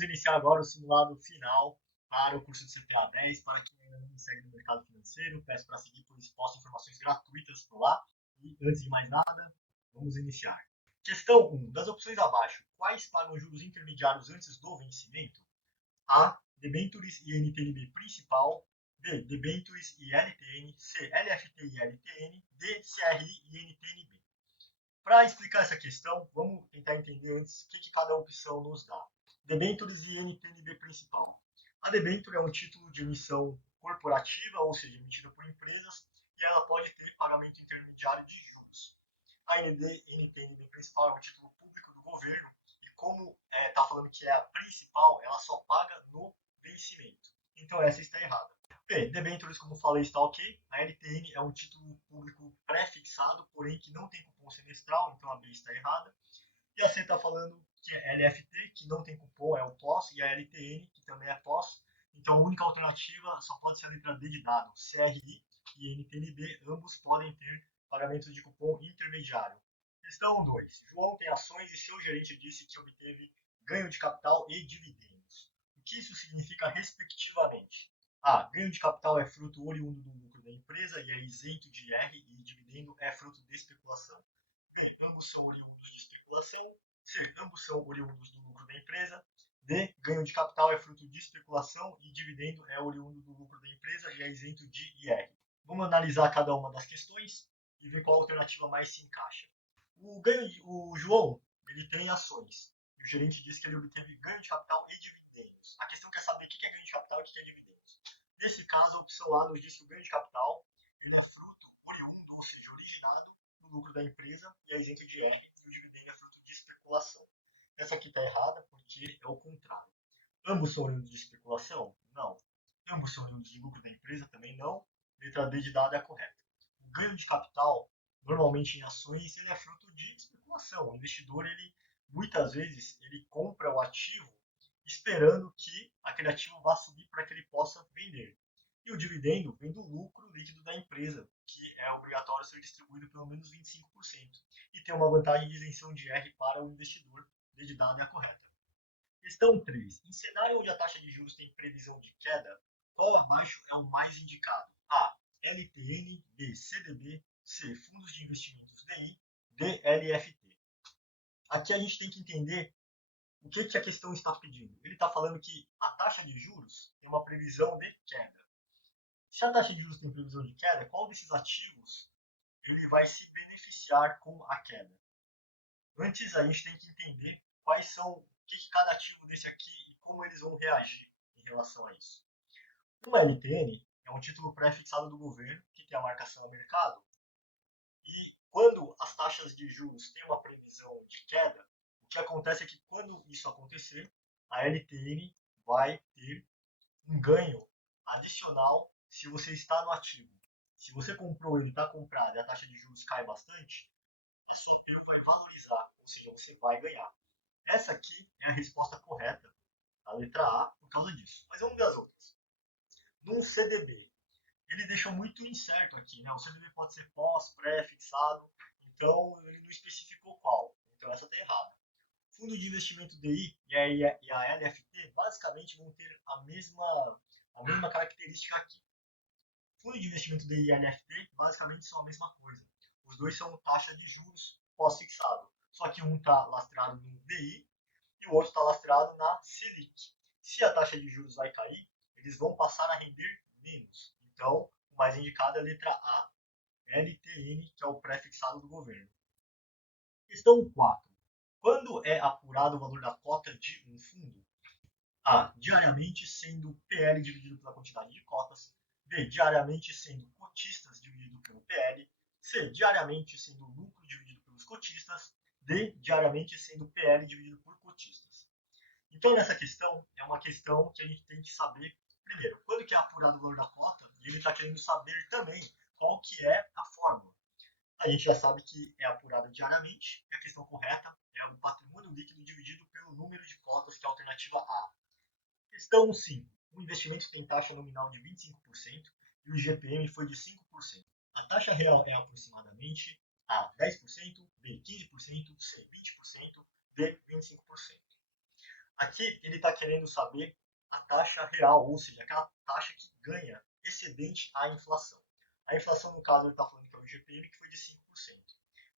Vamos iniciar agora o simulado final para o curso de CPA 10. Para quem ainda não me segue no mercado financeiro, peço para seguir, pois posto informações gratuitas por lá. E antes de mais nada, vamos iniciar. Questão 1. Das opções abaixo, quais pagam juros intermediários antes do vencimento? A. Debentures e NTNB principal. B. Debentures e LTN. C. LFT e LTN. D. CRI e NTNB. Para explicar essa questão, vamos tentar entender antes o que cada opção nos dá. Debêntures e NTNB principal. A debênture é um título de emissão corporativa, ou seja, emitida por empresas, e ela pode ter pagamento intermediário de juros. A NTNB principal é um título público do governo, e como está falando que é a principal, ela só paga no vencimento. Então essa está errada. B. Debêntures, como falei, está ok. A LTN é um título público pré-fixado, porém que não tem cupom semestral, então a B está errada. E a C está falando que é LFT, que não tem cupom, é o pós, e a LTN, que também é pós. Então a única alternativa só pode ser a letra D de dado. CRI e NTNB, ambos podem ter pagamentos de cupom intermediário. Questão 2. João tem ações e seu gerente disse que obteve ganho de capital e dividendos. O que isso significa respectivamente? A. Ganho de capital é fruto oriundo do lucro da empresa e é isento de IR, e dividendo é fruto de especulação. B. Ambos são oriundos de especulação. C. Ambos são oriundos do lucro da empresa. D. Ganho de capital é fruto de especulação e dividendo é oriundo do lucro da empresa e é isento de IR. Vamos analisar cada uma das questões e ver qual alternativa mais se encaixa. O João, ele tem ações. E o gerente disse que ele obteve ganho de capital e dividendos. A questão quer saber o que é ganho de capital e o que é dividendos. Nesse caso, a opção A nos diz que o ganho de capital ele é fruto oriundo, ou seja, originado do lucro da empresa e é isento de R, e o dividendo é fruto de especulação. Essa aqui está errada porque é o contrário. Ambos são oriundos de especulação? Não. Ambos são oriundos de lucro da empresa? Também não. Letra D de dado é a correta. O ganho de capital, normalmente em ações, ele é fruto de especulação. O investidor, ele muitas vezes, ele compra o ativo esperando que aquele ativo vá subir para que ele possa vender. E o dividendo vem do lucro líquido da empresa, que é obrigatório ser distribuído pelo menos 25%. E tem uma vantagem de isenção de R para o investidor, desde dada é a correta. Questão 3. Em cenário onde a taxa de juros tem previsão de queda, qual abaixo é o mais indicado? A. LTN, B. CDB, C. Fundos de investimentos DI, D. LFT. Aqui a gente tem que entender o que a questão está pedindo. Ele está falando que a taxa de juros tem uma previsão de queda. Se a taxa de juros tem previsão de queda, qual desses ativos ele vai se beneficiar com a queda? Antes, a gente tem que entender quais são, o que cada ativo desse aqui e como eles vão reagir em relação a isso. Uma LTN é um título pré-fixado do governo, que tem a marcação ao mercado, e quando as taxas de juros têm uma previsão de queda, o que acontece é que quando isso acontecer, a LTN vai ter um ganho adicional se você está no ativo. Se você comprou, ele está comprado e a taxa de juros cai bastante, esse ativo vai valorizar, ou seja, você vai ganhar. Essa aqui é a resposta correta, a letra A, por causa disso. Mas vamos ver as outras. Num CDB, ele deixou muito incerto aqui, né? O CDB pode ser pós, pré, fixado, então ele não especificou qual. Então essa está errada. Fundo de investimento DI e a LFT basicamente vão ter a mesma característica aqui. Fundo de investimento DI e LFT basicamente são a mesma coisa. Os dois são taxa de juros pós-fixado. Só que um está lastreado no DI e o outro está lastreado na Selic. Se a taxa de juros vai cair, eles vão passar a render menos. Então, o mais indicado é a letra A, LTN, que é o pré-fixado do governo. Questão 4. Quando é apurado o valor da cota de um fundo? A. Diariamente sendo PL dividido pela quantidade de cotas. B. Diariamente sendo cotistas dividido pelo PL. C. Diariamente sendo lucro dividido pelos cotistas. D. Diariamente sendo PL dividido por cotistas. Então, nessa questão, é uma questão que a gente tem que saber, primeiro, quando que é apurado o valor da cota, e ele está querendo saber também qual que é a fórmula. A gente já sabe que é apurado diariamente, e a questão correta é o patrimônio líquido dividido pelo número de cotas, que é a alternativa A. Questão 5. O investimento tem taxa nominal de 25% e o IGPM foi de 5%. A taxa real é aproximadamente A. 10%, B. 15%, C. 20%, D. 25%. Aqui ele está querendo saber a taxa real, ou seja, aquela taxa que ganha excedente à inflação. A inflação, no caso, ele está falando que é o IGPM, que foi de 5%.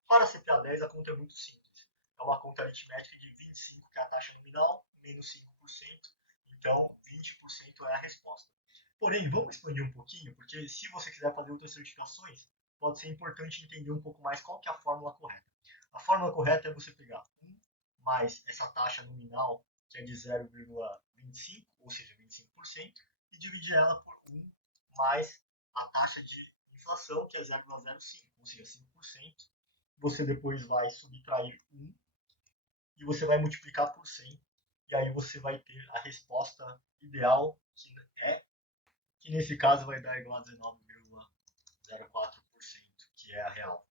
Para a CPA 10, a conta é muito simples. É uma conta aritmética de 25, que é a taxa nominal, menos 5%. Então, 20% é a resposta. Porém, vamos expandir um pouquinho, porque se você quiser fazer outras certificações, pode ser importante entender um pouco mais qual que é a fórmula correta. A fórmula correta é você pegar 1 mais essa taxa nominal, que é de 0,25, ou seja, 25%, e dividir ela por 1 mais a taxa de inflação, que é 0,05, ou seja, 5%. Você depois vai subtrair 1 e você vai multiplicar por 100, e aí você vai ter a resposta ideal, que nesse caso vai dar igual a 19,04%, que é a real.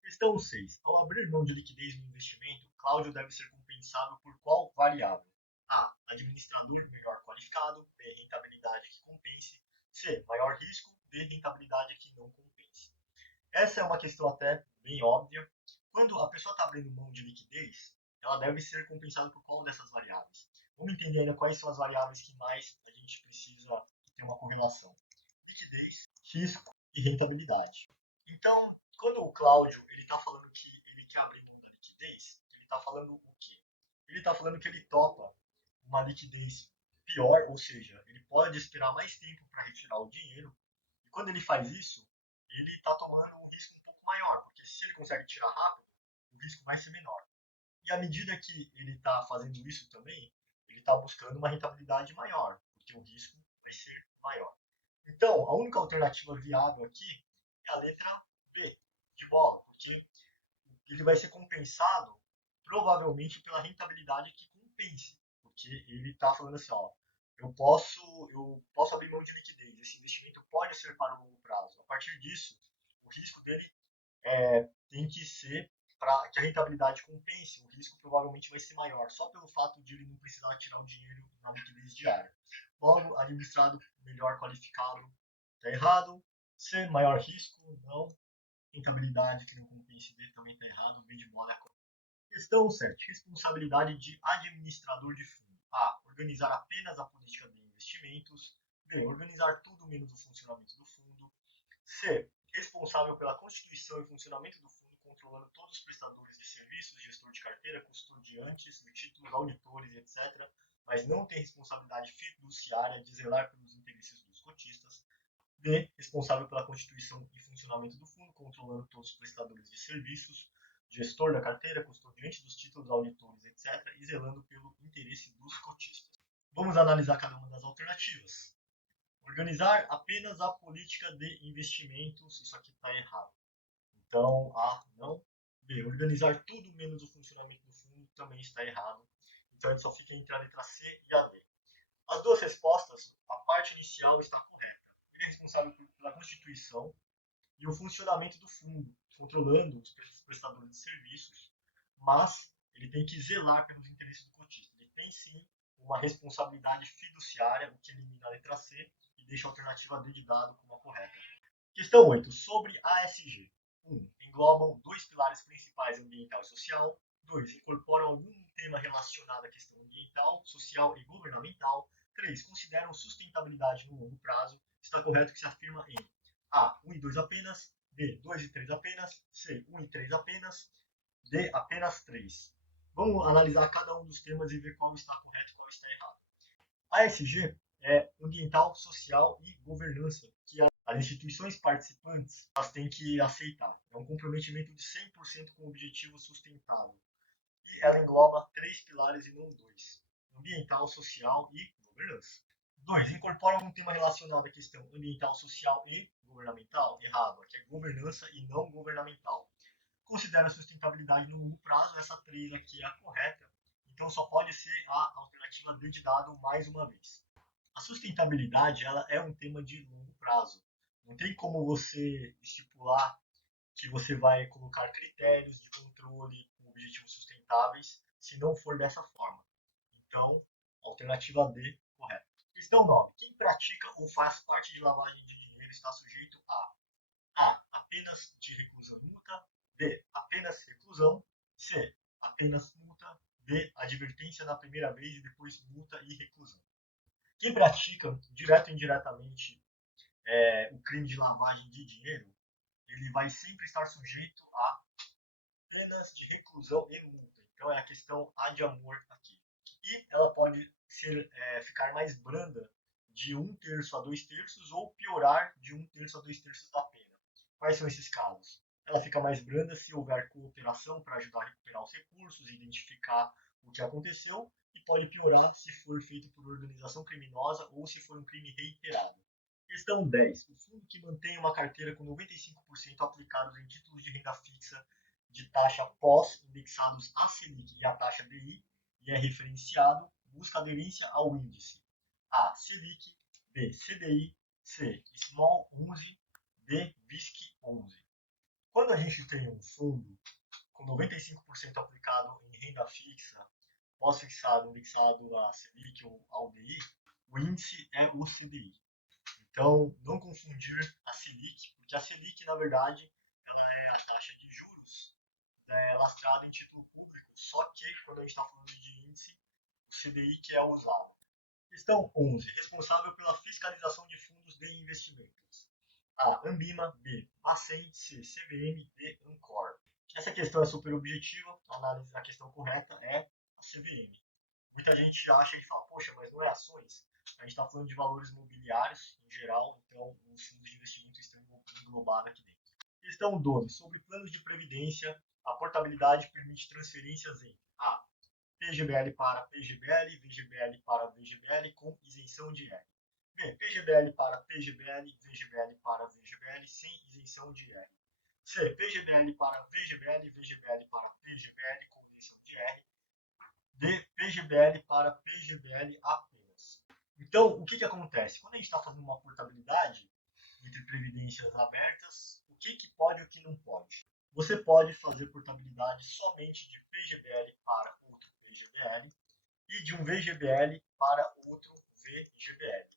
Questão 6. Ao abrir mão de liquidez no investimento, Cláudio deve ser compensado por qual variável? A. Administrador melhor qualificado. B. Rentabilidade que compense. C. Maior risco. D. Rentabilidade que não compense. Essa é uma questão até bem óbvia. Quando a pessoa está abrindo mão de liquidez, ela deve ser compensada por qual dessas variáveis? Vamos entender ainda quais são as variáveis que mais a gente precisa ter uma correlação. Liquidez, risco e rentabilidade. Então, quando o Cláudio está falando que ele quer abrir mão da liquidez, ele está falando o quê? Ele está falando que ele topa uma liquidez pior, ou seja, ele pode esperar mais tempo para retirar o dinheiro. E quando ele faz isso, ele está tomando um risco um pouco maior, porque se ele consegue tirar rápido, o risco vai ser menor. E à medida que ele está fazendo isso também, ele está buscando uma rentabilidade maior, porque o risco vai ser maior. Então, a única alternativa viável aqui é a letra B, de bola, porque ele vai ser compensado provavelmente pela rentabilidade que compense, porque ele está falando assim, ó, eu posso abrir mão de liquidez, esse investimento pode ser para o longo prazo. A partir disso, o risco dele tem que ser para que a rentabilidade compense, o risco provavelmente vai ser maior, só pelo fato de ele não precisar tirar o dinheiro na liquidez diária. Logo, administrado melhor qualificado está errado. C, maior risco, não. Rentabilidade que não compense D também está errado. B de bola é correto. Questão 7. Responsabilidade de administrador de fundo. A. Organizar apenas a política de investimentos. B. Organizar tudo menos o funcionamento do fundo. C. Responsável pela constituição e funcionamento do fundo, controlando todos os prestadores de serviços, gestor de carteira, custodiantes de títulos, auditores, etc., mas não tem responsabilidade fiduciária de zelar pelos interesses dos cotistas. D. Responsável pela constituição e funcionamento do fundo, controlando todos os prestadores de serviços, gestor da carteira, custodiante dos títulos, auditores, etc., e zelando pelo interesse dos cotistas. Vamos analisar cada uma das alternativas. Organizar apenas a política de investimentos, isso aqui está errado. Então, A, não. B, organizar tudo menos o funcionamento do fundo, também está errado. Então, a gente só fica entre a letra C e a D. As duas respostas, a parte inicial está correta. Ele é responsável pela constituição e o funcionamento do fundo, controlando os prestadores de serviços, mas ele tem que zelar pelos interesses do cotista. Ele tem sim uma responsabilidade fiduciária, o que elimina a letra C e deixa a alternativa D de dado como a correta. Questão 8. Sobre ASG. 1. Englobam dois pilares principais, ambiental e social. 2. Incorporam algum tema relacionado à questão ambiental, social e governamental. 3. Consideram sustentabilidade no longo prazo. Está correto que se afirma em A. 1 e 2 apenas. B. 2 e 3 apenas. C. 1 e 3 apenas. D. Apenas 3. Vamos analisar cada um dos temas e ver qual está correto e qual está errado. ASG é ambiental, social e governança, que as instituições participantes elas têm que aceitar. É um comprometimento de 100% com o objetivo sustentável. E ela engloba três pilares e não dois: ambiental, social e governança. 2. Incorpora um tema relacionado à questão ambiental, social e governamental? Errado. Aqui é governança e não governamental. Considera a sustentabilidade no longo prazo. Essa 3 aqui é a correta. Então só pode ser a alternativa D de dado mais uma vez. A sustentabilidade ela é um tema de longo prazo. Não tem como você estipular que você vai colocar critérios de controle com objetivos sustentáveis se não for dessa forma. Então, alternativa D, correta. Questão 9. Quem pratica ou faz parte de lavagem de dinheiro está sujeito a. Apenas de reclusão e multa. B. Apenas reclusão. C. Apenas multa. B. Advertência na primeira vez e depois multa e reclusão. Quem pratica, direto ou indiretamente, o crime de lavagem de dinheiro, ele vai sempre estar sujeito a penas de reclusão e multa. Então é a questão ad amor aqui. E ela pode ficar mais branda de 1/3 a 2/3 ou piorar de 1/3 a 2/3 da pena. Quais são esses casos? Ela fica mais branda se houver cooperação para ajudar a recuperar os recursos, identificar o que aconteceu, e pode piorar se for feito por organização criminosa ou se for um crime reiterado. Questão 10. O fundo que mantém uma carteira com 95% aplicados em títulos de renda fixa de taxa pós indexados à Selic e à taxa DI e é referenciado, busca aderência ao índice A. Selic, B. CDI, C. Small 11, D. BISC 11. Quando a gente tem um fundo com 95% aplicado em renda fixa, pós-fixado, indexado à Selic ou ao DI, o índice é o CDI. Então, não confundir a Selic, porque a Selic, na verdade, ela é a taxa de juros lastrada em título público, só que quando a gente está falando de índice, o CDI que é usado. Questão 11. Responsável pela fiscalização de fundos de investimentos. A. Ambima. B. Bacen. C. CVM. D. Ancor. Essa questão é super objetiva. A análise da questão correta é a CVM. Muita gente acha e fala, poxa, mas não é ações? A gente está falando de valores imobiliários em geral, então os fundos de investimento estão englobados aqui dentro. Questão 12. Sobre planos de previdência, a portabilidade permite transferências em A. PGBL para PGBL, VGBL para VGBL com isenção de R. B. PGBL para PGBL, VGBL para VGBL sem isenção de R. C. PGBL para VGBL, VGBL para PGBL com isenção de R. D. PGBL para PGBL apenas. Então, o que acontece? Quando a gente está fazendo uma portabilidade entre previdências abertas, o que pode e o que não pode? Você pode fazer portabilidade somente de PGBL para outro PGBL e de um VGBL para outro VGBL.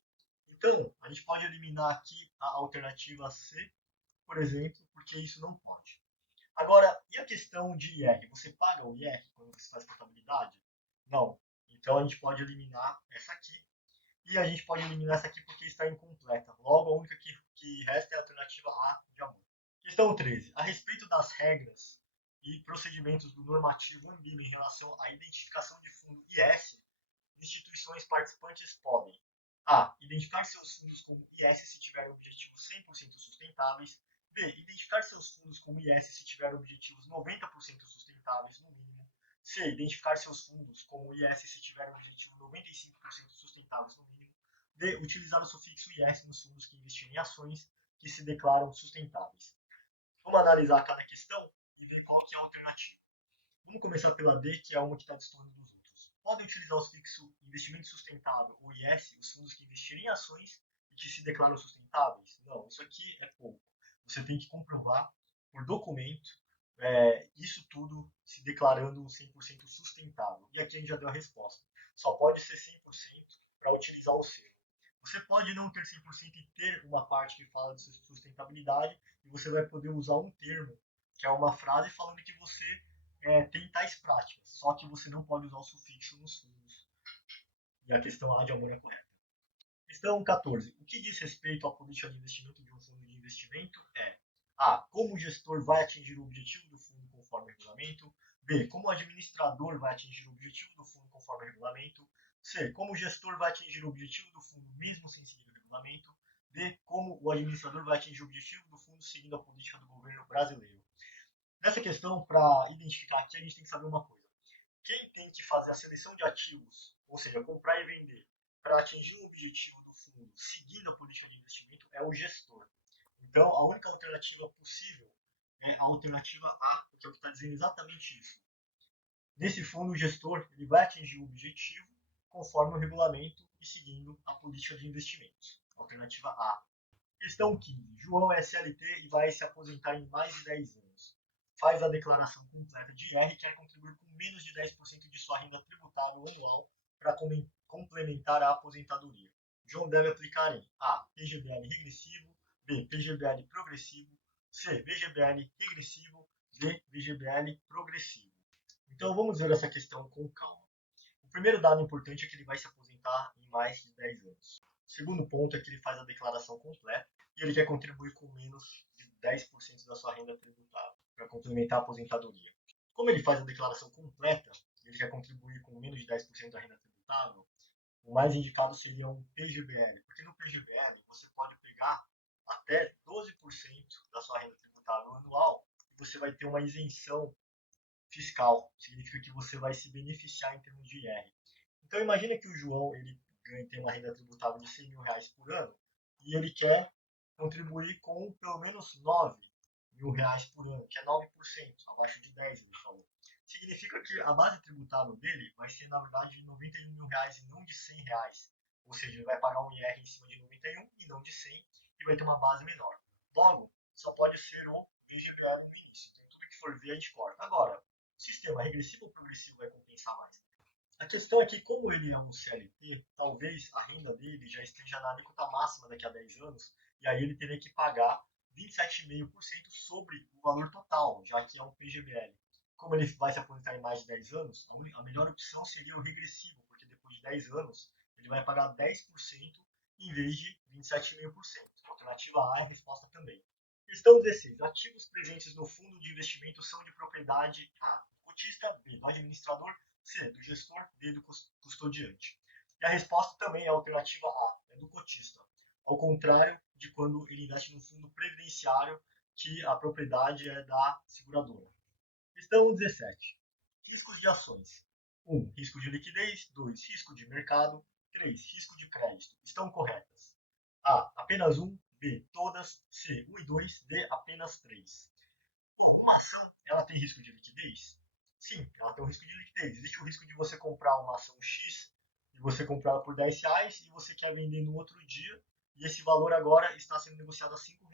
Então, a gente pode eliminar aqui a alternativa C, por exemplo, porque isso não pode. Agora, e a questão de IR? Você paga o IR quando você faz portabilidade? Não. Então a gente pode eliminar essa aqui. E a gente pode eliminar essa aqui porque está incompleta. Logo, a única que resta é a alternativa A de amor. Questão 13. A respeito das regras e procedimentos do normativo Ambima em relação à identificação de fundo IS, instituições participantes podem A. Identificar seus fundos como IS se tiverem objetivos 100% sustentáveis. B. Identificar seus fundos como IS se tiverem objetivos 90% sustentáveis, no mínimo. C. Identificar seus fundos como IS se tiverem objetivos 95% sustentáveis, no mínimo. D. Utilizar o sufixo IS nos fundos que investirem em ações que se declaram sustentáveis. Vamos analisar cada questão e ver qual que é a alternativa. Vamos começar pela D, que é uma que está distante dos outros. Podem utilizar o sufixo investimento sustentável, ou IS, os fundos que investirem em ações e que se declaram sustentáveis? Não, isso aqui é pouco. Você tem que comprovar por documento isso tudo se declarando 100% sustentável. E aqui a gente já deu a resposta. Só pode ser 100% para utilizar o selo. Você pode não ter 100% e ter uma parte que fala de sustentabilidade e você vai poder usar um termo, que é uma frase falando que você tem tais práticas, só que você não pode usar o sufixo nos fundos. E a questão A de amor é correta. Questão 14. O que diz respeito à política de investimento de um fundo de investimento é A. Como o gestor vai atingir o objetivo do fundo conforme o regulamento. B. Como o administrador vai atingir o objetivo do fundo conforme o regulamento. C. Como o gestor vai atingir o objetivo do fundo mesmo sem seguir o regulamento. D. Como o administrador vai atingir o objetivo do fundo seguindo a política do governo brasileiro. Nessa questão, para identificar aqui, a gente tem que saber uma coisa. Quem tem que fazer a seleção de ativos, ou seja, comprar e vender, para atingir o objetivo do fundo seguindo a política de investimento é o gestor. Então, a única alternativa possível é a alternativa A, que é o que está dizendo exatamente isso. Nesse fundo, o gestor ele vai atingir o objetivo conforme o regulamento e seguindo a política de investimentos. Alternativa A. Questão 15. João é SLT e vai se aposentar em mais de 10 anos. Faz a declaração completa de IR e quer contribuir com menos de 10% de sua renda tributável anual para complementar a aposentadoria. João deve aplicar em A. PGBL regressivo, B. PGBL progressivo, C. VGBL regressivo, D. VGBL progressivo. Então vamos ver essa questão com calma. O primeiro dado importante é que ele vai se aposentar em mais de 10 anos. O segundo ponto é que ele faz a declaração completa e ele quer contribuir com menos de 10% da sua renda tributável para complementar a aposentadoria. Como ele faz a declaração completa, ele quer contribuir com menos de 10% da renda tributável, o mais indicado seria um PGBL, porque no PGBL você pode pegar até 12% da sua renda tributável anual e você vai ter uma isenção fiscal, significa que você vai se beneficiar em termos de IR. Então imagina que o João ele tem uma renda tributável de R$ 100.000 por ano e ele quer contribuir com pelo menos R$ 9.000 por ano, que é 9%, abaixo de 10, ele falou. Significa que a base tributável dele vai ser, na verdade, de R$ 91.000 e não de R$ 100. Ou seja, ele vai pagar um IR em cima de 91 e não de 100 e vai ter uma base menor. Logo, só pode ser o VGBL no início. Então, tudo que for V a gente corta. Agora, o sistema regressivo ou progressivo vai compensar mais? A questão é que, como ele é um CLT, talvez a renda dele já esteja na alíquota máxima daqui a 10 anos, e aí ele teria que pagar 27,5% sobre o valor total, já que é um PGBL. Como ele vai se aposentar em mais de 10 anos, a melhor opção seria o regressivo, porque depois de 10 anos ele vai pagar 10% em vez de 27,5%. Alternativa A é a resposta também. Questão 16. Ativos presentes no fundo de investimento são de propriedade A, do cotista, B, do administrador, C, do gestor, D, do custodiante. E a resposta também é a alternativa A, é do cotista. Ao contrário de quando ele investe no fundo previdenciário, que a propriedade é da seguradora. Questão 17. Riscos de ações. 1. Risco de liquidez. 2. Risco de mercado. 3. Risco de crédito. Estão corretas? A. Apenas 1. B. Todas. C. 1 e 2. D. Apenas 3. Uma ação, ela tem risco de liquidez? Sim, ela tem um risco de liquidez. Existe o risco de você comprar uma ação X e você comprar ela por R$ 10 e você quer vender no outro dia e esse valor agora está sendo negociado a R$ 5.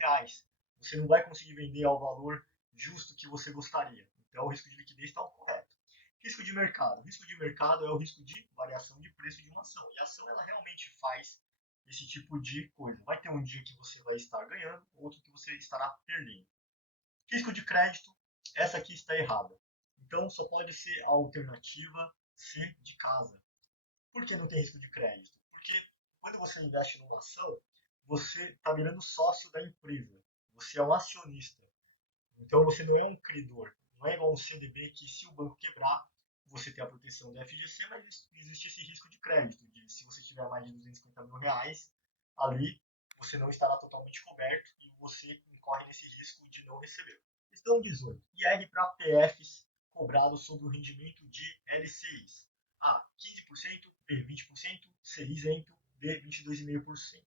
Você não vai conseguir vender ao valor justo que você gostaria. Então o risco de liquidez está correto. Risco de mercado. Risco de mercado é o risco de variação de preço de uma ação. E a ação ela realmente faz esse tipo de coisa. Vai ter um dia que você vai estar ganhando, outro que você estará perdendo. Risco de crédito, essa aqui está errada. Então só pode ser a alternativa C de casa. Por que não tem risco de crédito? Porque quando você investe numa ação, você está virando sócio da empresa. Você é um acionista. Então você não é um credor. Não é igual um CDB que se o banco quebrar, você tem a proteção do FGC, mas existe esse risco de crédito. De se você tiver mais de R$ 250.000, ali você não estará totalmente coberto e você incorre nesse risco de não receber. Questão 18. IR para PFs cobrados sobre o rendimento de LCIs. A. 15%, B. 20%, C. Isento, D. 22,5%.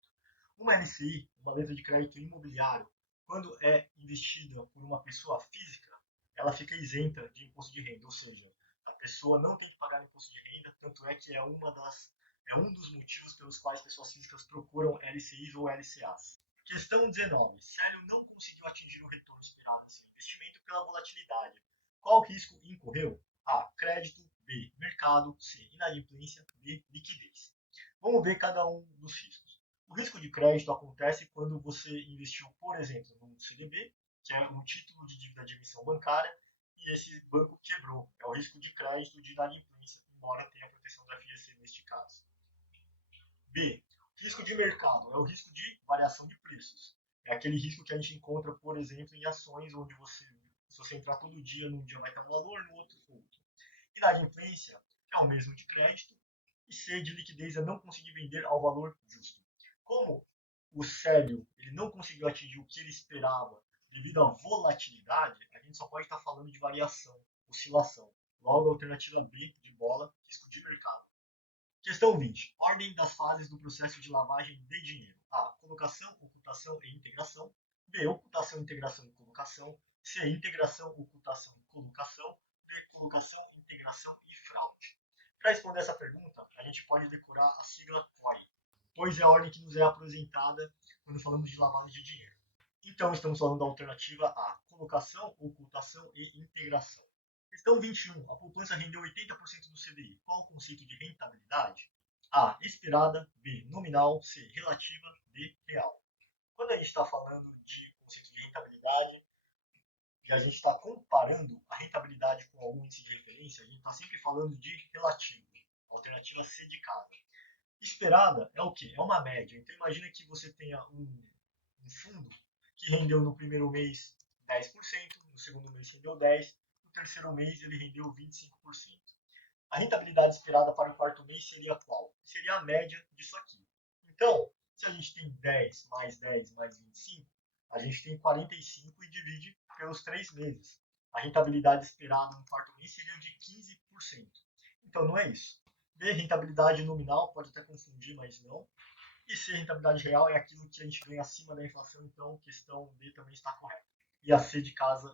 Uma LCI, uma letra de crédito imobiliário, quando é investida por uma pessoa física, ela fica isenta de imposto de renda, ou seja, a pessoa não tem que pagar imposto de renda, tanto é que é um dos motivos pelos quais pessoas físicas procuram LCIs ou LCAs. Questão 19. Célio não conseguiu atingir o retorno esperado em seu investimento pela volatilidade. Qual risco incorreu? A. Crédito. B. Mercado. C. Inadimplência. D. Liquidez. Vamos ver cada um dos riscos. O risco de crédito acontece quando você investiu, por exemplo, num CDB, que é um título de dívida de emissão bancária, e esse banco quebrou. É o risco de crédito de inadimplência, embora tenha a proteção da FGC neste caso. B. Risco de mercado é o risco de variação de preços. É aquele risco que a gente encontra, por exemplo, em ações onde se você entrar todo dia, num dia vai ter um valor, no outro outro. Inadimplência é o mesmo de crédito. E C de liquidez é não conseguir vender ao valor justo. Como o Célio ele não conseguiu atingir o que ele esperava devido à volatilidade, a gente só pode estar falando de variação, oscilação. Logo, a alternativa B de bola, risco de mercado. Questão 20. Ordem das fases do processo de lavagem de dinheiro. A. Colocação, ocultação e integração. B. Ocultação, integração e colocação. C. Integração, ocultação e colocação. D. Colocação, integração e fraude. Para responder essa pergunta, a gente pode decorar a sigla COI, pois é a ordem que nos é apresentada quando falamos de lavagem de dinheiro. Então, estamos falando da alternativa A. Colocação, ocultação e integração. Questão 21. A poupança rendeu 80% do CDI. Qual o conceito de rentabilidade? A. Esperada. B. Nominal. C. Relativa. D. Real. Quando a gente está falando de conceito de rentabilidade, e a gente está comparando a rentabilidade com algum índice de referência, a gente está sempre falando de relativo, alternativa C de casa. Esperada é o quê? É uma média. Então imagina que você tenha um fundo que rendeu no primeiro mês 10%, no segundo mês rendeu 10%, no terceiro mês ele rendeu 25%. A rentabilidade esperada para o quarto mês seria qual? Seria a média disso aqui. Então, se a gente tem 10 mais 10 mais 25, a gente tem 45 e divide pelos 3 meses. A rentabilidade esperada no quarto mês seria de 15%. Então, não é isso. B, rentabilidade nominal, pode até confundir, mas não. E C, rentabilidade real, é aquilo que a gente ganha acima da inflação, então a questão B também está correta. E a C de casa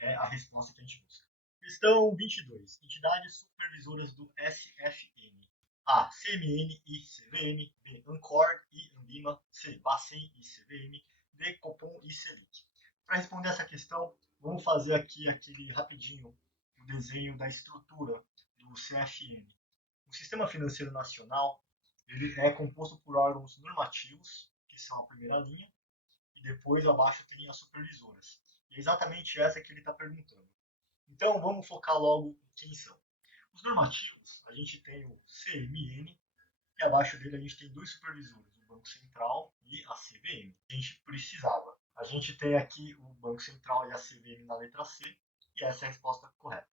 é a resposta que a gente busca. Questão 22. Entidades supervisoras do SFN. A. CMN e CVM. B. Ancor e Ambima. C. Bacen e CVM. D. Copom e Selic. Para responder essa questão, vamos fazer aqui aquele rapidinho o desenho da estrutura do CFN. O Sistema Financeiro Nacional ele é composto por órgãos normativos, que são a primeira linha, e depois abaixo tem as supervisoras. E é exatamente essa que ele está perguntando. Então vamos focar logo em quem são. Os normativos, a gente tem o CMN, e abaixo dele a gente tem dois supervisores, o Banco Central e a CVM. A gente precisava. A gente tem aqui o Banco Central e a CVM na letra C, e essa é a resposta correta.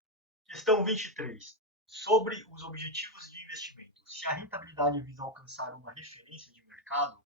Questão 23. Sobre os objetivos de investimento. Se a rentabilidade visa alcançar uma referência de mercado,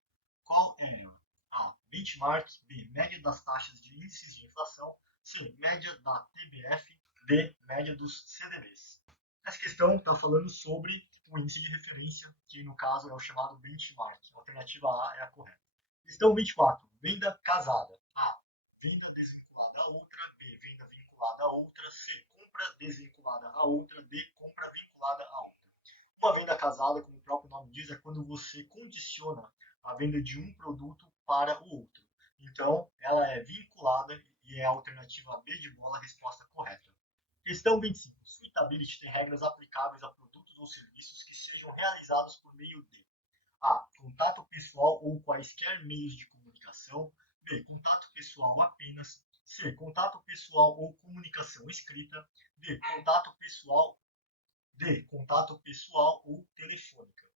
qual é ela? A. Benchmark. B. Média das taxas de índices de inflação. C. Média da TBF. D. Média dos CDBs. Essa questão está falando sobre o índice de referência, que no caso é o chamado benchmark. A alternativa A é a correta. Questão 24. Venda casada. A. Venda desvinculada a outra. B. Venda vinculada a outra. C. Compra desvinculada a outra. D. Compra vinculada a outra. Uma venda casada, como o próprio nome diz, é quando você condiciona a venda de um produto para o outro. Então, ela é vinculada e é a alternativa B de bola, a resposta correta. Questão 25. Suitability tem regras aplicáveis a produtos ou serviços que sejam realizados por meio de A. Contato pessoal ou quaisquer meios de comunicação. B. Contato pessoal apenas. C. Contato pessoal ou comunicação escrita. D. Contato pessoal. D. Contato pessoal ou telefônica.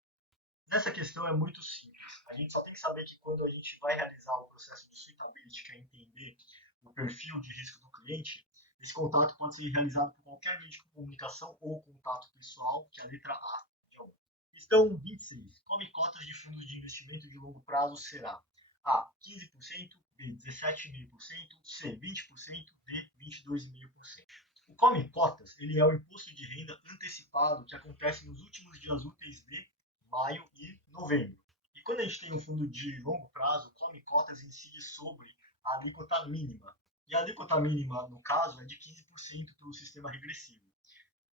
Nessa questão é muito simples. A gente só tem que saber que quando a gente vai realizar o processo de suitability, que é entender o perfil de risco do cliente, esse contato pode ser realizado por qualquer meio de comunicação ou contato pessoal, que é a letra A de algum. Questão 26. Come cotas de fundos de investimento de longo prazo será A. 15%, B. 17,5%, C. 20%, D. 22,5%. O Come Cotas ele é o imposto de renda antecipado que acontece nos últimos dias úteis de maio e novembro. E quando a gente tem um fundo de longo prazo, o Come Cotas incide sobre a alíquota mínima. E a alíquota mínima, no caso, é de 15% pelo sistema regressivo.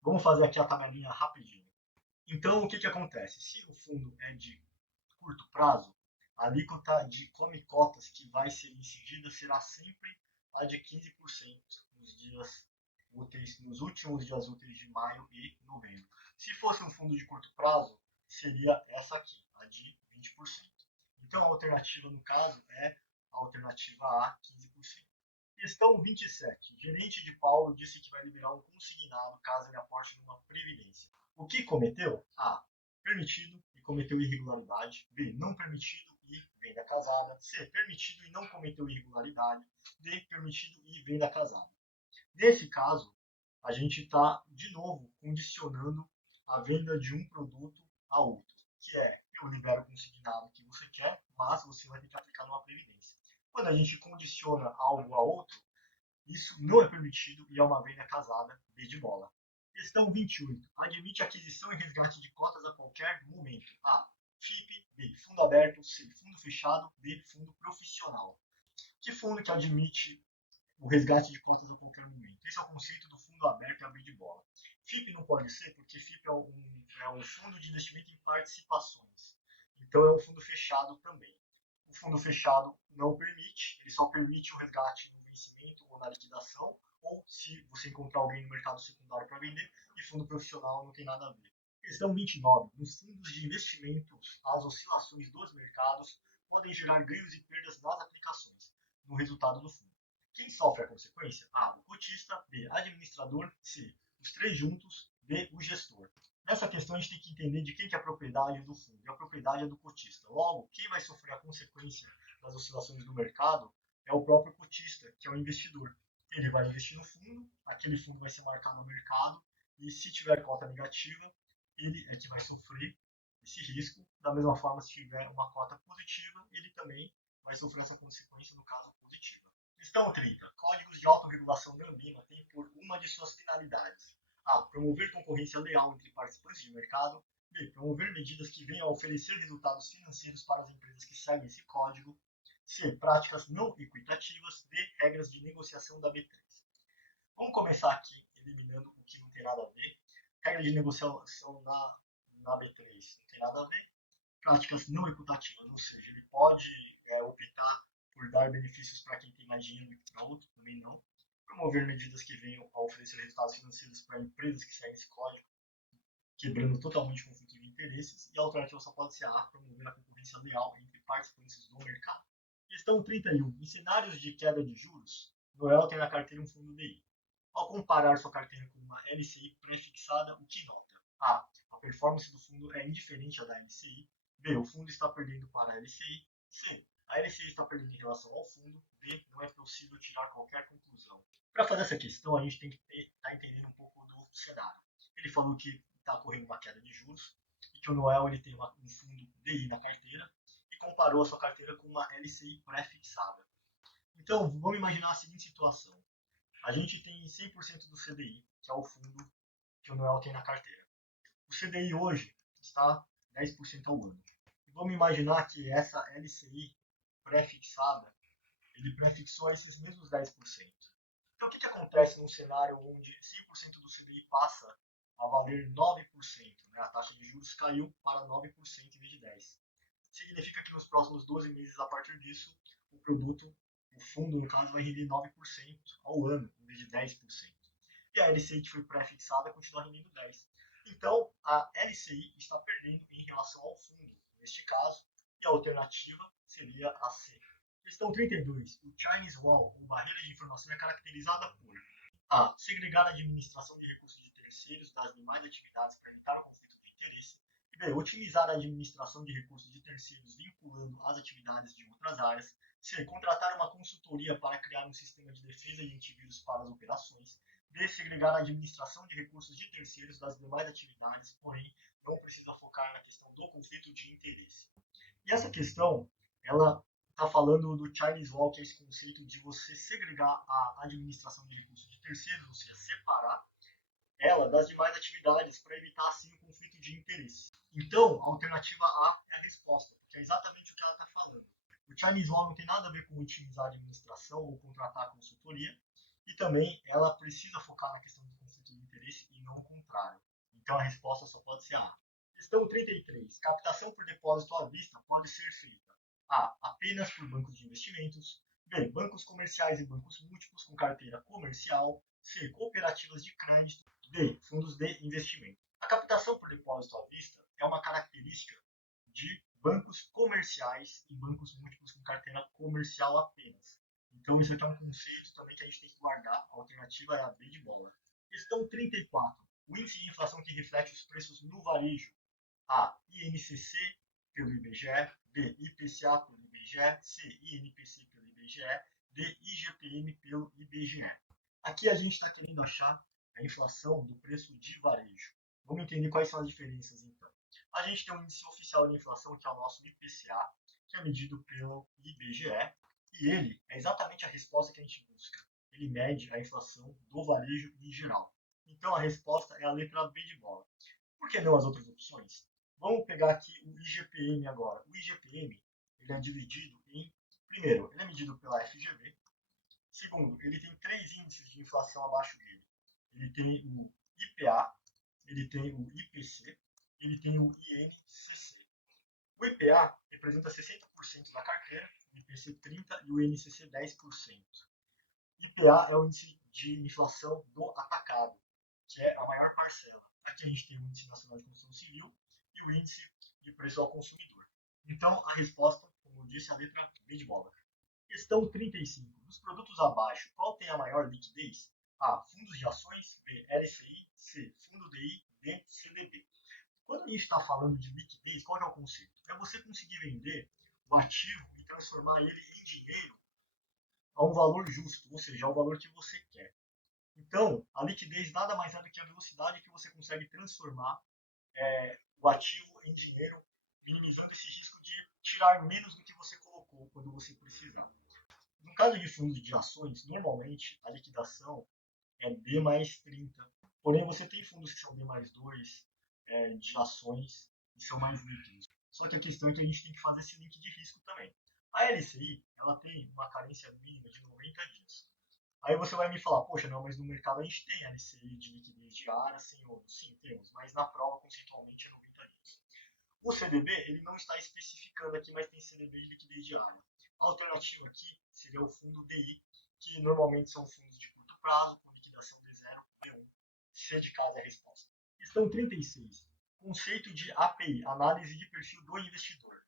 Vamos fazer aqui a tabelinha rapidinho. Então, o que acontece? Se o fundo é de curto prazo, a alíquota de Come Cotas que vai ser incidida será sempre a de 15% nos dias úteis, nos últimos dias úteis de maio e novembro. Se fosse um fundo de curto prazo, seria essa aqui, a de 20%. Então a alternativa no caso é a alternativa A, 15%. Questão 27. Gerente de Paulo disse que vai liberar um consignado caso ele aporte numa previdência. O que cometeu? A. Permitido e cometeu irregularidade. B. Não permitido e venda casada. C. Permitido e não cometeu irregularidade. D. Permitido e venda casada. Nesse caso, a gente está, de novo, condicionando a venda de um produto a outro, que é, eu libero o consignado que você quer, mas você vai ter que aplicar numa previdência. Quando a gente condiciona algo a outro, isso não é permitido e é uma venda casada, B de bola. Questão 28. Admite aquisição e resgate de cotas a qualquer momento. A. FIP. B. Fundo aberto. C. Fundo fechado. D. Fundo profissional. Que fundo que admite o resgate de cotas a qualquer momento? Esse é o conceito do fundo aberto e abrir de bola. FIP não pode ser, porque FIP é um fundo de investimento em participações. Então é um fundo fechado também. O fundo fechado não permite, ele só permite o resgate no vencimento ou na liquidação, ou se você encontrar alguém no mercado secundário para vender, e fundo profissional não tem nada a ver. Questão 29. Nos fundos de investimentos, as oscilações dos mercados podem gerar ganhos e perdas nas aplicações, no resultado do fundo. Quem sofre a consequência? A, o cotista, B, administrador, C, os três juntos, D, o gestor. Nessa questão a gente tem que entender de quem que é a propriedade do fundo, e a propriedade é do cotista. Logo, quem vai sofrer a consequência das oscilações do mercado é o próprio cotista, que é o investidor. Ele vai investir no fundo, aquele fundo vai ser marcado no mercado, e se tiver cota negativa, ele é que vai sofrer esse risco. Da mesma forma, se tiver uma cota positiva, ele também vai sofrer essa consequência, no caso positiva. Questão 30. Códigos de autorregulação da Anbima têm por uma de suas finalidades: A. Promover concorrência leal entre participantes de mercado. B. Promover medidas que venham a oferecer resultados financeiros para as empresas que seguem esse código. C. Práticas não equitativas. D. Regras de negociação da B3. Vamos começar aqui eliminando o que não tem nada a ver. Regra de negociação na B3 não tem nada a ver. Práticas não equitativas, ou seja, ele pode optar por dar benefícios para quem tem mais dinheiro e para outro, também não. Promover medidas que venham a oferecer resultados financeiros para empresas que seguem esse código, quebrando totalmente o conflito de interesses. E a alternativa só pode ser a promover a concorrência leal entre participantes do mercado. Questão 31. Em cenários de queda de juros, Noel tem na carteira um fundo DI. Ao comparar sua carteira com uma LCI pré-fixada, o que nota? A. A performance do fundo é indiferente à da LCI. B. O fundo está perdendo para a LCI. C. A LCI está perdendo em relação ao fundo. D. Não é possível tirar qualquer conclusão. Para fazer essa questão, a gente tem que estar entendendo um pouco do cenário. Ele falou que está ocorrendo uma queda de juros e que o Noel ele tem um fundo DI na carteira e comparou a sua carteira com uma LCI pré-fixada. Então, vamos imaginar a seguinte situação. A gente tem 100% do CDI, que é o fundo que o Noel tem na carteira. O CDI hoje está 10% ao ano. Vamos imaginar que essa LCI pré-fixada, ele pré-fixou esses mesmos 10%. Então, o que acontece num cenário onde 100% do CDI passa a valer 9%? Né? A taxa de juros caiu para 9% em vez de 10%. Significa que nos próximos 12 meses, a partir disso, o fundo, no caso, vai render 9% ao ano, em vez de 10%. E a LCI que foi pré-fixada continua rendendo 10%. Então, a LCI está perdendo em relação ao fundo, neste caso, e a alternativa seria a C. Questão 32. O Chinese Wall, ou barreira de informação, é caracterizada por A. Segregar a administração de recursos de terceiros das demais atividades para evitar o conflito de interesse. E B. Otimizar a administração de recursos de terceiros vinculando as atividades de outras áreas. C. Contratar uma consultoria para criar um sistema de defesa de antivírus para as operações. D. Segregar a administração de recursos de terceiros das demais atividades, porém não precisa focar na questão do conflito de interesse. E essa questão, ela está falando do Chinese Wall, que é esse conceito de você segregar a administração de recursos de terceiros, ou seja, separar ela das demais atividades para evitar assim o conflito de interesse. Então, a alternativa A é a resposta, porque é exatamente o que ela está falando. O Chinese Wall não tem nada a ver com otimizar a administração ou contratar a consultoria, e também ela precisa focar na questão do conflito de interesse e não o contrário. Então, a resposta só pode ser A. Questão 33. Captação por depósito à vista pode ser feita: A. Apenas por bancos de investimentos. B. Bancos comerciais e bancos múltiplos com carteira comercial. C. Cooperativas de crédito. D. Fundos de investimento. A captação por depósito à vista é uma característica de bancos comerciais e bancos múltiplos com carteira comercial apenas. Então, isso aqui é um conceito também que a gente tem que guardar. A alternativa é a B de bola. Questão 34. O índice de inflação que reflete os preços no varejo: A. INCC pelo IBGE. B. IPCA pelo IBGE. C. INPC pelo IBGE. D. IGPM pelo IBGE. Aqui a gente está querendo achar a inflação do preço de varejo. Vamos entender quais são as diferenças, então. A gente tem um índice oficial de inflação, que é o nosso IPCA, que é medido pelo IBGE, e ele é exatamente a resposta que a gente busca. Ele mede a inflação do varejo em geral. Então, a resposta é a letra B de bola. Por que não as outras opções? Vamos pegar aqui o IGPM agora. O IGPM ele é dividido em... Primeiro, ele é medido pela FGV. Segundo, ele tem 3 índices de inflação abaixo dele. Ele tem o IPA, ele tem o IPC, ele tem o INCC. O IPA representa 60% da carteira, o IPC 30% e o INCC 10%. IPA é o índice de inflação do atacado, que é a maior parcela. Aqui a gente tem o Índice Nacional de Construção Civil e o Índice de Preço ao Consumidor. Então, a resposta, como eu disse, é a letra B de bola. Questão 35. Dos produtos abaixo, qual tem a maior liquidez? A. Fundos de ações. B. LCI. C. Fundo DI. D. CDB. Quando a gente está falando de liquidez, qual é o conceito? É você conseguir vender o ativo e transformar ele em dinheiro a um valor justo, ou seja, ao valor que você quer. Então, a liquidez nada mais é do que a velocidade que você consegue transformar o ativo em dinheiro, minimizando esse risco de tirar menos do que você colocou quando você precisar. No caso de fundos de ações, normalmente a liquidação é D mais 30. Porém, você tem fundos que são D mais 2 de ações e são mais líquidos. Só que a questão é que a gente tem que fazer esse link de risco também. A LCI ela tem uma carência mínima de 90 dias. Aí você vai me falar, poxa, não, mas no mercado a gente tem LCI de liquidez diária sem ouro. Sim, temos, mas na prova conceitualmente é 90 dias. O CDB, ele não está especificando aqui, mas tem CDB de liquidez diária. A alternativa aqui seria o fundo DI, que normalmente são fundos de curto prazo, com liquidação de 0 B1. C de casa é a resposta. Questão 36. Conceito de API, análise de perfil do investidor.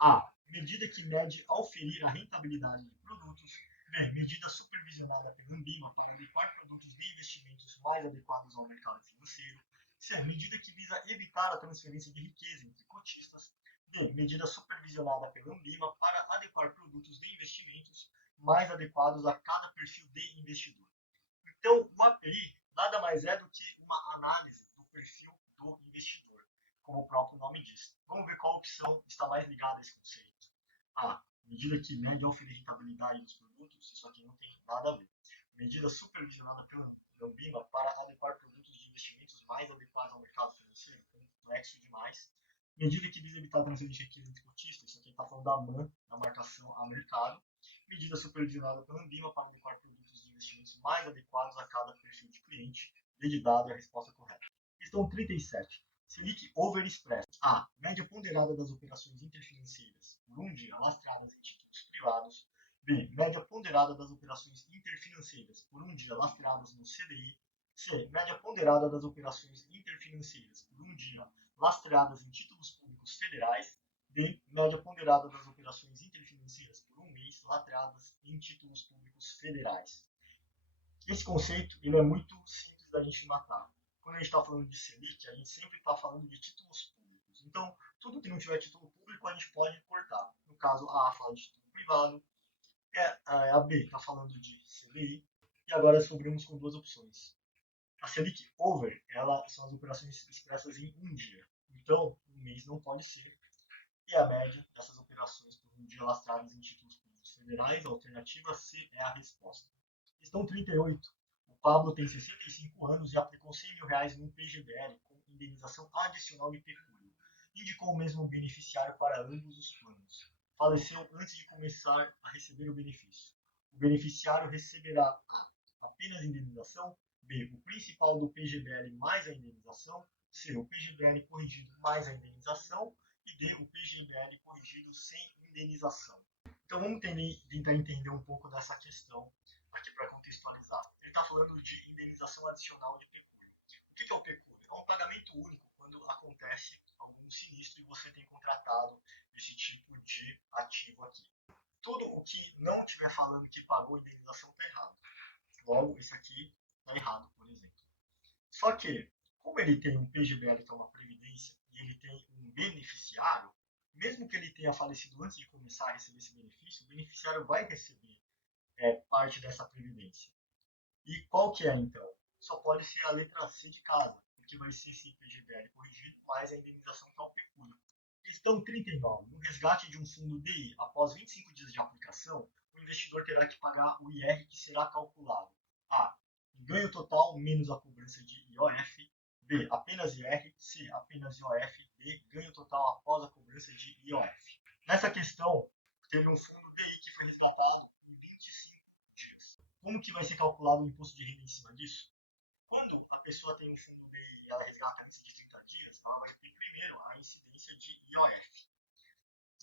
A. Medida que mede ao ferir a rentabilidade de produtos. B. Medida supervisionada pela Anbima para adequar produtos de investimentos mais adequados ao mercado financeiro. C. Medida que visa evitar a transferência de riqueza entre cotistas. D. Medida supervisionada pela Anbima para adequar produtos de investimentos mais adequados a cada perfil de investidor. Então, o API nada mais é do que uma análise do perfil do investidor, como o próprio nome diz. Vamos ver qual opção está mais ligada a esse conceito. A. Medida que mede a rentabilidade dos produtos, isso aqui não tem nada a ver. Medida supervisionada pela Anbima para adequar produtos de investimentos mais adequados ao mercado financeiro, complexo demais. Medida que visa evitar a transferência de riqueza entre cotistas, isso aqui está falando da MAN, da marcação a mercado. Medida supervisionada pela Anbima para adequar produtos de investimentos mais adequados a cada perfil de cliente. D de dado é a resposta correta. Questão 37. Selic over express. A. Média ponderada das operações interfinanceiras por um dia lastreadas em títulos privados. B. Média ponderada das operações interfinanceiras por um dia lastreadas no CDI. C. Média ponderada das operações interfinanceiras por um dia lastreadas em títulos públicos federais. D. Média ponderada das operações interfinanceiras por um mês lastreadas em títulos públicos federais. Esse conceito ele é muito simples da gente matar. Quando a gente está falando de Selic, a gente sempre está falando de títulos públicos. Então, tudo que não tiver título público, a gente pode cortar. No caso, a A fala de título privado, a B está falando de CDI, e agora sobramos com duas opções. A Selic over, são as operações expressas em um dia. Então, um mês não pode ser. E a média dessas operações por um dia lastradas em títulos públicos federais, a alternativa C é a resposta. Questão 38. O Pablo tem 65 anos e aplicou R$100 mil no PGBL com indenização adicional de pecúlio. Indicou o mesmo beneficiário para ambos os planos. Faleceu antes de começar a receber o benefício. O beneficiário receberá A. Apenas indenização. B. O principal do PGBL mais a indenização. C. O PGBL corrigido mais a indenização. E D. O PGBL corrigido sem indenização. Então vamos tentar entender um pouco dessa questão aqui para contextualizar. Ele está falando de indenização adicional de pecúlio. O que é o pecúlio? É um pagamento único quando acontece algum sinistro e você tem contratado esse tipo de ativo aqui. Tudo o que não estiver falando que pagou indenização está errado. Logo, esse aqui está errado, por exemplo. Só que, como ele tem um PGBL, que é uma previdência, e ele tem um beneficiário, mesmo que ele tenha falecido antes de começar a receber esse benefício, o beneficiário vai receber parte dessa previdência. E qual que é, então? Só pode ser a letra C de casa, porque vai ser esse PGBL corrigido mais a indenização que é o pecúlio. Questão 39. No resgate de um fundo DI, após 25 dias de aplicação, o investidor terá que pagar o IR que será calculado. A. Ganho total menos a cobrança de IOF. B. Apenas IR. C. Apenas IOF. D. Ganho total após a cobrança de IOF. Nessa questão, teve um fundo DI que foi resgatado em 25 dias. Como que vai ser calculado o imposto de renda em cima disso? Quando a pessoa tem um fundo DI e ela resgata antes de 30 dias, ela vai ter primeiro a incidência de IOF.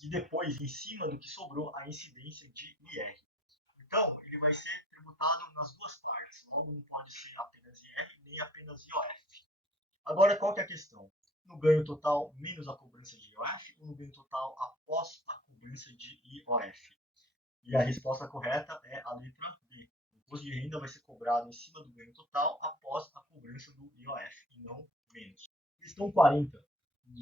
E depois, em cima do que sobrou, a incidência de IR. Então, ele vai ser tributado nas duas partes. Logo, não pode ser apenas IR nem apenas IOF. Agora, qual que é a questão? No ganho total menos a cobrança de IOF ou no ganho total após a cobrança de IOF? E a resposta correta é a letra B. O imposto de renda vai ser cobrado em cima do ganho total após a cobrança do IOF, e não menos. Questão 40.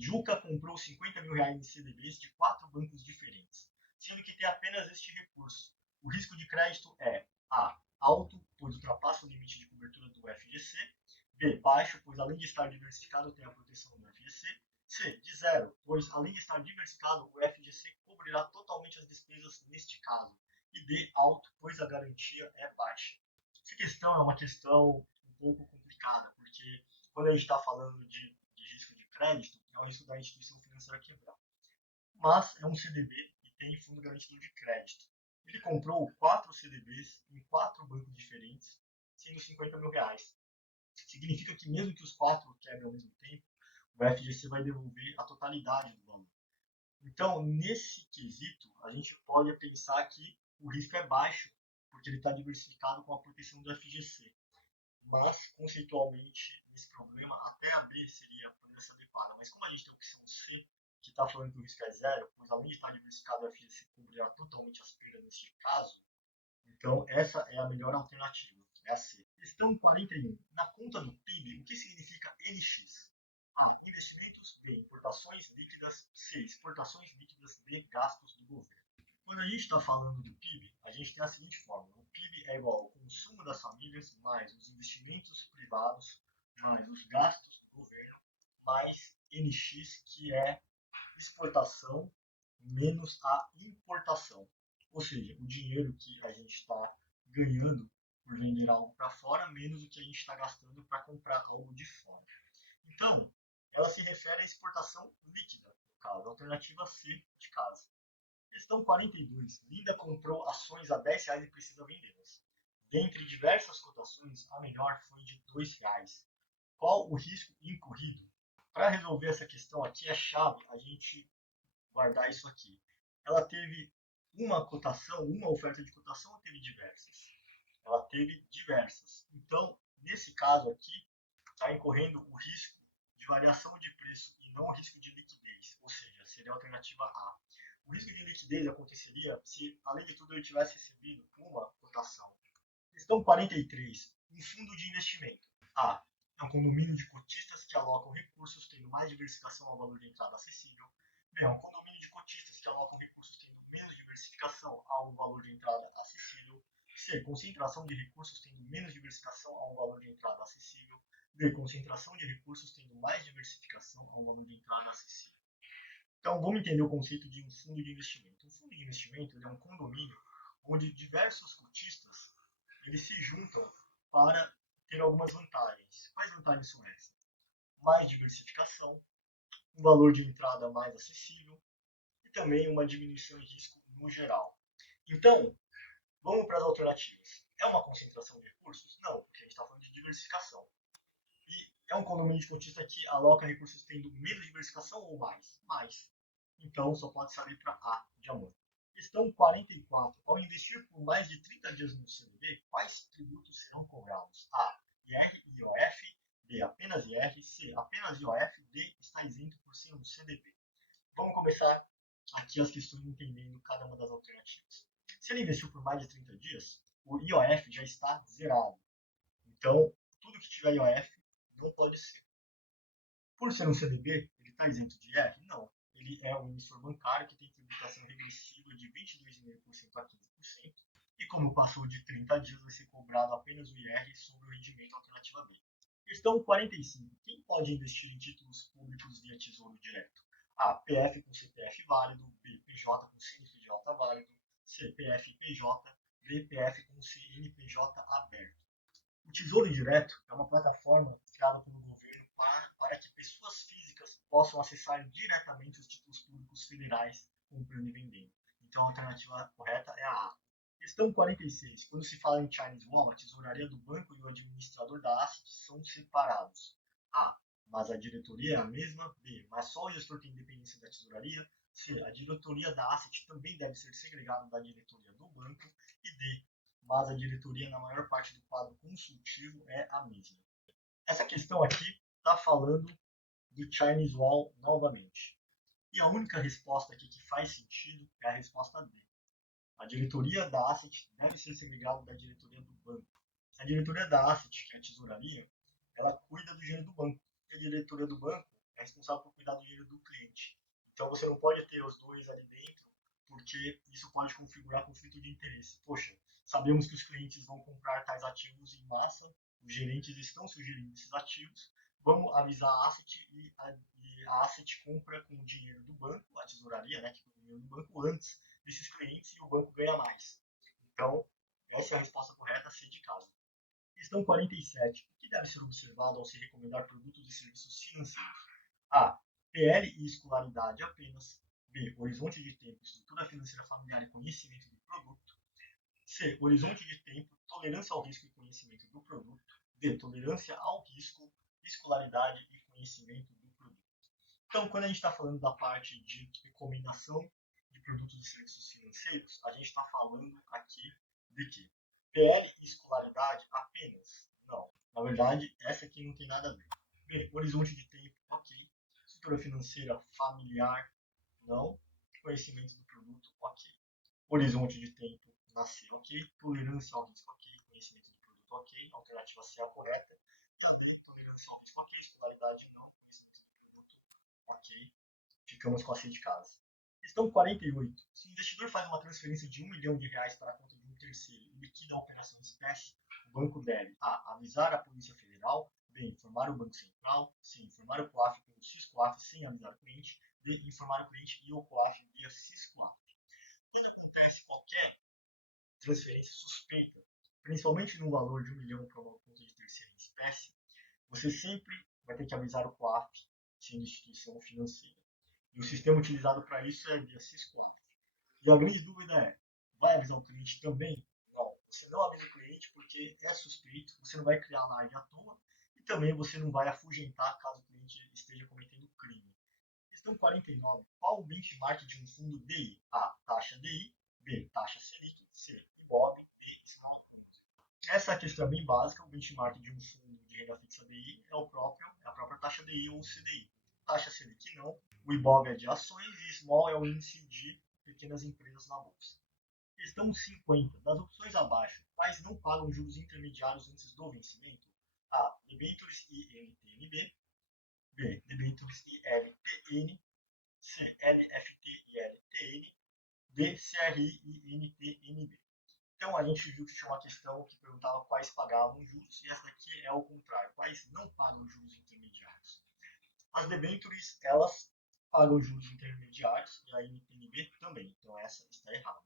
Juca comprou 50 mil reais em CDBs de 4 bancos diferentes, sendo que tem apenas este recurso. O risco de crédito é A. Alto, pois ultrapassa o limite de cobertura do FGC. B. Baixo, pois além de estar diversificado tem a proteção do FGC. C. De zero, pois além de estar diversificado, o FGC cobrirá totalmente as despesas neste caso. E D. Alto, pois a garantia é baixa. Essa questão é uma questão um pouco complicada, porque quando a gente está falando de risco de crédito, é o risco da instituição financeira quebrar. Mas é um CDB e tem fundo garantidor de crédito. Ele comprou 4 CDBs em 4 bancos diferentes, sendo 50 mil reais. Significa que mesmo que os 4 quebrem ao mesmo tempo, o FGC vai devolver a totalidade do valor. Então, nesse quesito, a gente pode pensar que o risco é baixo, porque ele está diversificado com a proteção do FGC. Mas, conceitualmente, nesse problema, até a B seria poderia ser adequada. Mas como a gente tem a opção C, que está falando que o risco é zero, pois além de estar diversificado, o FGC cobrirá totalmente as perdas neste caso, então essa é a melhor alternativa, é a C. Questão 41. Na conta do PIB, o que significa NX? A. Investimentos. B. Importações líquidas. C. Exportações líquidas. D. Gastos do governo. Quando a gente está falando do PIB, a gente tem a seguinte fórmula. O PIB é igual ao consumo das famílias, mais os investimentos privados, mais os gastos do governo, mais NX, que é exportação, menos a importação. Ou seja, o dinheiro que a gente está ganhando por vender algo para fora, menos o que a gente está gastando para comprar algo de fora. Então, ela se refere à exportação líquida, no caso, a alternativa C de casa. Questão 42. Linda comprou ações a R$10 e precisa vendê-las. Dentre diversas cotações, a melhor foi de R$2. Qual o risco incorrido? Para resolver essa questão aqui, é chave a gente guardar isso aqui. Ela teve uma cotação, uma oferta de cotação ou teve diversas? Ela teve diversas. Então, nesse caso aqui, está incorrendo o risco de variação de preço e não o risco de liquidez, ou seja, seria a alternativa A. O risco de liquidez aconteceria se, além de tudo, eu tivesse recebido uma cotação. Questão 43. Um fundo de investimento. A. É um condomínio de cotistas que alocam recursos tendo mais diversificação ao valor de entrada acessível. B. É um condomínio de cotistas que alocam recursos tendo menos diversificação a um valor de entrada acessível. C. Concentração de recursos tendo menos diversificação a um valor de entrada acessível. D. Concentração de recursos tendo mais diversificação a um valor de entrada acessível. Então, vamos entender o conceito de um fundo de investimento. Um fundo de investimento é um condomínio onde diversos cotistas eles se juntam para ter algumas vantagens. Quais vantagens são essas? Mais diversificação, um valor de entrada mais acessível e também uma diminuição de risco no geral. Então, vamos para as alternativas. É uma concentração de recursos? Não, porque a gente está falando de diversificação. E é um condomínio de cotista que aloca recursos tendo menos diversificação ou mais? Mais. Então, só pode ser a letra A de amor. Questão 44. Ao investir por mais de 30 dias no CDB, quais tributos serão cobrados? A. IR e IOF. B. Apenas IR. C. Apenas IOF. D. Está isento por ser um CDB. Vamos começar aqui as questões entendendo cada uma das alternativas. Se ele investiu por mais de 30 dias, o IOF já está zerado. Então, tudo que tiver IOF não pode ser. Por ser um CDB, ele está isento de IR? Não. Ele é um emissor bancário que tem tributação regressiva de 22,5% a 15%, e como passou de 30 dias, vai ser cobrado apenas o IR sobre o rendimento alternativa B. Questão 45. Quem pode investir em títulos públicos via Tesouro Direto? A. PF com CPF válido. B. PJ com CNPJ válido. C. PF e PJ. D. PF com CNPJ aberto. O Tesouro Direto é uma plataforma criada pelo governo para que pessoas físicas possam acessar diretamente os títulos públicos federais comprando e vendendo. Então a alternativa correta é a A. Questão 46. Quando se fala em Chinese Wall, a tesouraria do banco e o administrador da asset são separados. A. Mas a diretoria é a mesma. B. Mas só o gestor tem independência da tesouraria. C. A diretoria da asset também deve ser segregada da diretoria do banco. E D. Mas a diretoria, na maior parte do quadro consultivo, é a mesma. Essa questão aqui está falando do Chinese Wall novamente. E a única resposta aqui que faz sentido é a resposta D. A diretoria da asset deve ser segregada da diretoria do banco. A diretoria da asset, que é a tesouraria, ela cuida do dinheiro do banco. E a diretoria do banco é responsável por cuidar do dinheiro do cliente. Então você não pode ter os dois ali dentro, porque isso pode configurar conflito de interesse. Poxa, sabemos que os clientes vão comprar tais ativos em massa, os gerentes estão sugerindo esses ativos, vamos avisar a asset e a asset compra com o dinheiro do banco, a tesouraria, né, que compra o dinheiro do banco antes desses clientes e o banco ganha mais. Então, essa é a resposta correta, C de casa. Questão 47. O que deve ser observado ao se recomendar produtos e serviços financeiros? A. PL e escolaridade apenas. B. Horizonte de tempo, estrutura financeira familiar e conhecimento do produto. C. Horizonte de tempo, tolerância ao risco e conhecimento do produto. D. Tolerância ao risco, escolaridade e conhecimento do produto. Então, quando a gente está falando da parte de recomendação de produtos e serviços financeiros, a gente está falando aqui de que PL e escolaridade apenas? Não. Na verdade, essa aqui não tem nada a ver. B. Horizonte de tempo, ok. Estrutura financeira familiar, não. Conhecimento do produto, ok. Horizonte de tempo, nascer, ok. Tolerância ao risco, ok. Conhecimento do produto, ok. Alternativa C é a correta. Também tolerância ao risco, ok. Escolaridade, não. Conhecimento do produto, ok. Ficamos com a C de casa. Questão 48. Se o investidor faz uma transferência de R$ 1.000.000 para a conta de um terceiro e liquida a operação em espécie, o banco deve A. Avisar a Polícia Federal. B. Informar o Banco Central. C. Informar o COAF pelo SIS-COAF sem avisar o cliente. D. Informar o cliente e o COAF via SIS-COAF. Quando acontece qualquer transferência suspeita, principalmente no valor de R$ 1.000.000 para uma conta de terceiro em espécie, você sempre vai ter que avisar o COAF, sendo instituição financeira. E o sistema utilizado para isso é via SIS-COAF. E a grande dúvida é, vai avisar o cliente também? Não, você não avisa o cliente porque é suspeito, você não vai criar alarde à toa e também você não vai afugentar caso o cliente esteja cometendo crime. Questão 49. Qual o benchmark de um fundo DI? A. Taxa DI. B. Taxa Selic. C. IBOV. D. Small Fund. Essa questão é bem básica. O benchmark de um fundo de renda fixa DI é a própria taxa DI ou CDI. Taxa Selic não. O IBOV é de ações e Small é o índice de pequenas empresas na bolsa. Questão 50. Das opções abaixo, quais não pagam juros intermediários antes do vencimento? A. Debêntures e NTNB. B. Debêntures e LTN. C. LFT e LTN. D. CRI e NTNB. Então a gente viu que tinha uma questão que perguntava quais pagavam juros e essa daqui é o contrário, quais não pagam juros intermediários. As debêntures, elas pagam juros intermediários e a NTNB também, então essa está errada.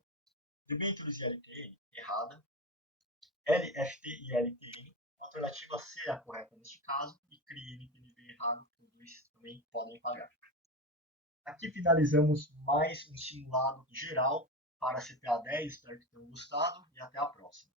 Debêntures e LTN, errada. LFT e LTN, a alternativa C é a correta neste caso, e CRI e NTNB errado, os dois também podem pagar. Aqui finalizamos mais um simulado geral para a CPA 10, espero que tenham gostado e até a próxima.